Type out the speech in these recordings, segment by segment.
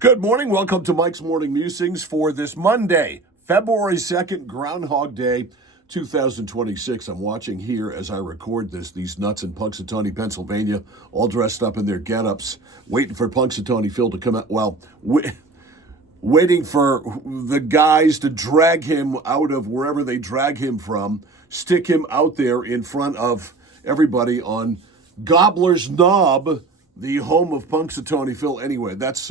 Good morning. Welcome to Mike's Morning Musings for this Monday, February 2nd, Groundhog Day, 2026. I'm watching here as I record this, these nuts in Punxsutawney, Pennsylvania, all dressed up in their get-ups, waiting for Punxsutawney Phil to come out. Well, waiting for the guys to drag him out of wherever they drag him from, stick him out there in front of everybody on Gobbler's Knob, the home of Punxsutawney Phil. Anyway, that's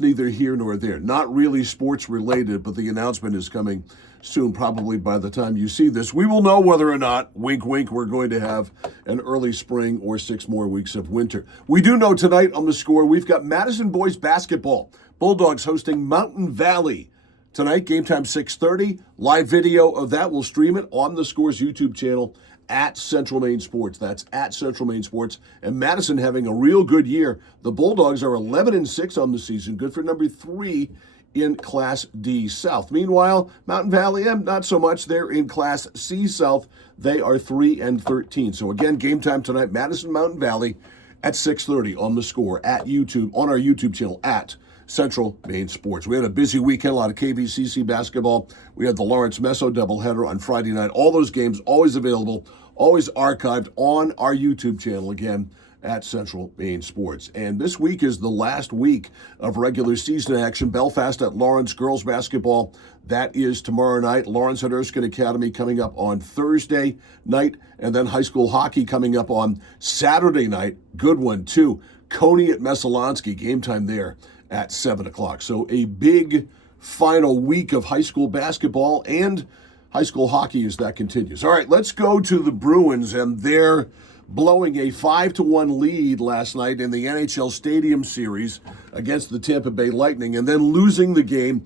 neither here nor there. Not really sports related, but the announcement is coming soon, probably by the time you see this. We will know whether or not, wink, wink, we're going to have an early spring or 6 more weeks of winter. We do know tonight on the score, we've got Madison boys basketball. Bulldogs hosting Mountain Valley. Tonight, game time 6:30. Live video of that. We'll stream it on the Score's YouTube channel at Central Maine Sports. That's at Central Maine Sports. And Madison having a real good year. The Bulldogs are 11-6 on the season. Good for number 3 in Class D South. Meanwhile, Mountain Valley, not so much. They're in Class C South. They are 3-13. So again, game time tonight, Madison Mountain Valley at 6:30 on the Score at YouTube, on our YouTube channel at Central Maine Sports. We had a busy weekend, a lot of KVCC basketball. We had the Lawrence Meso doubleheader on Friday night. All those games always available, always archived on our YouTube channel again at Central Maine Sports. And this week is the last week of regular season action. Belfast at Lawrence girls basketball. That is tomorrow night. Lawrence at Erskine Academy coming up on Thursday night. And then high school hockey coming up on Saturday night. Good one, too. Coney at Messalonsky. Game time there at 7 o'clock. So a big final week of high school basketball and high school hockey as that continues. All right, let's go to the Bruins, and they're blowing a 5-1 lead last night in the NHL Stadium Series against the Tampa Bay Lightning, and then losing the game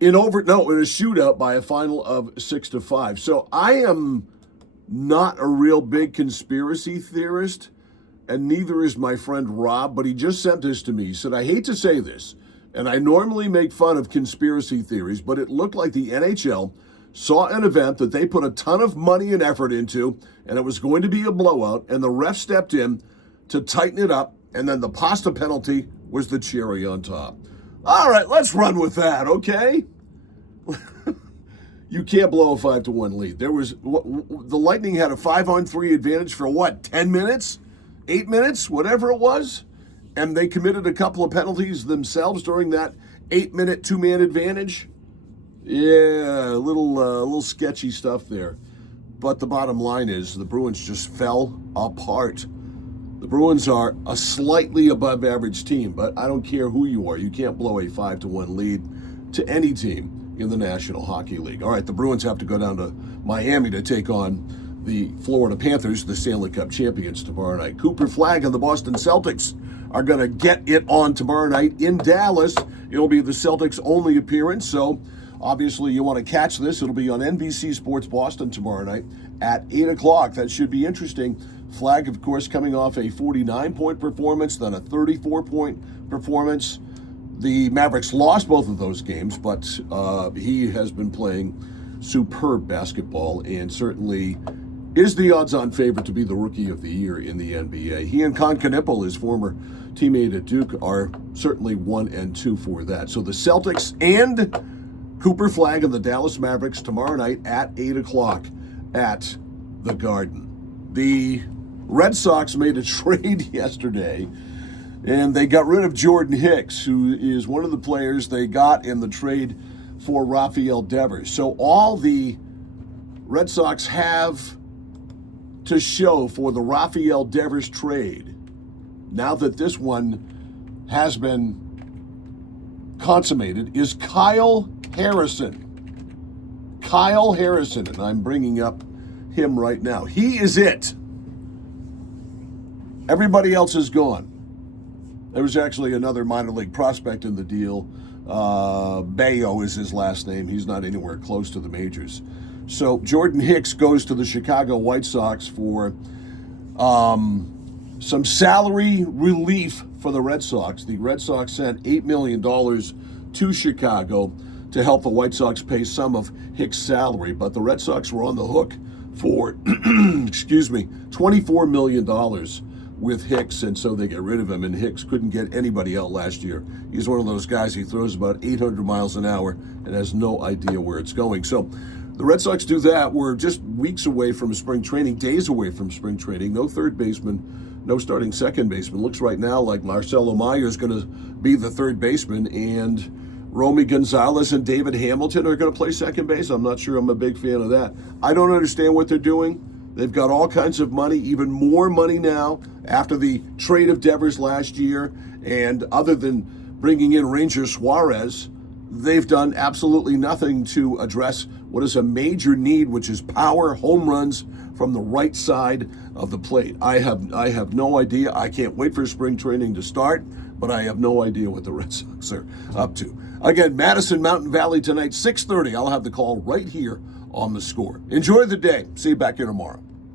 in a shootout by a final of 6-5. So I am not a real big conspiracy theorist, and neither is my friend Rob, but he just sent this to me. He said, I hate to say this, and I normally make fun of conspiracy theories, but it looked like the NHL saw an event that they put a ton of money and effort into, and it was going to be a blowout, and the ref stepped in to tighten it up, and then the pasta penalty was the cherry on top. All right, let's run with that, okay? You can't blow a 5-1 lead. The Lightning had a 5-on-3 advantage for 10 minutes? 8 minutes, whatever it was, and they committed a couple of penalties themselves during that 8-minute two-man advantage. Yeah, a little sketchy stuff there. But the bottom line is the Bruins just fell apart. The Bruins are a slightly above average team, but I don't care who you are. You can't blow a 5-1 lead to any team in the National Hockey League. All right, the Bruins have to go down to Miami to take on the Florida Panthers, the Stanley Cup champions, tomorrow night. Cooper Flagg and the Boston Celtics are going to get it on tomorrow night in Dallas. It'll be the Celtics' only appearance, so obviously you want to catch this. It'll be on NBC Sports Boston tomorrow night at 8 o'clock. That should be interesting. Flagg, of course, coming off a 49-point performance, then a 34-point performance. The Mavericks lost both of those games, but he has been playing superb basketball and certainly is the odds-on favorite to be the Rookie of the Year in the NBA. He and Con Knippel, his former teammate at Duke, are certainly 1 and 2 for that. So the Celtics and Cooper Flagg and the Dallas Mavericks tomorrow night at 8 o'clock at the Garden. The Red Sox made a trade yesterday, and they got rid of Jordan Hicks, who is one of the players they got in the trade for Rafael Devers. So all the Red Sox have to show for the Rafael Devers trade, now that this one has been consummated, is Kyle Harrison. Kyle Harrison, and I'm bringing up him right now. He is it. Everybody else is gone. There was actually another minor league prospect in the deal. Bayo is his last name. He's not anywhere close to the majors. So Jordan Hicks goes to the Chicago White Sox for some salary relief for the Red Sox. The Red Sox sent $8 million to Chicago to help the White Sox pay some of Hicks' salary, but the Red Sox were on the hook for, $24 million with Hicks, and so they get rid of him. And Hicks couldn't get anybody out last year. He's one of those guys, he throws about 800 miles an hour and has no idea where it's going. So the Red Sox do that. We're just weeks away from spring training, days away from spring training. No third baseman, no starting second baseman. Looks right now like Marcelo Meyer is going to be the third baseman, and Romy Gonzalez and David Hamilton are going to play second base. I'm not sure I'm a big fan of that. I don't understand what they're doing. They've got all kinds of money, even more money now after the trade of Devers last year. And other than bringing in Ranger Suarez, they've done absolutely nothing to address what is a major need, which is power, home runs from the right side of the plate. I have no idea. I can't wait for spring training to start, but I have no idea what the Red Sox are up to. Again, Madison, Mountain Valley tonight, 6:30. I'll have the call right here on The Score. Enjoy the day. See you back here tomorrow.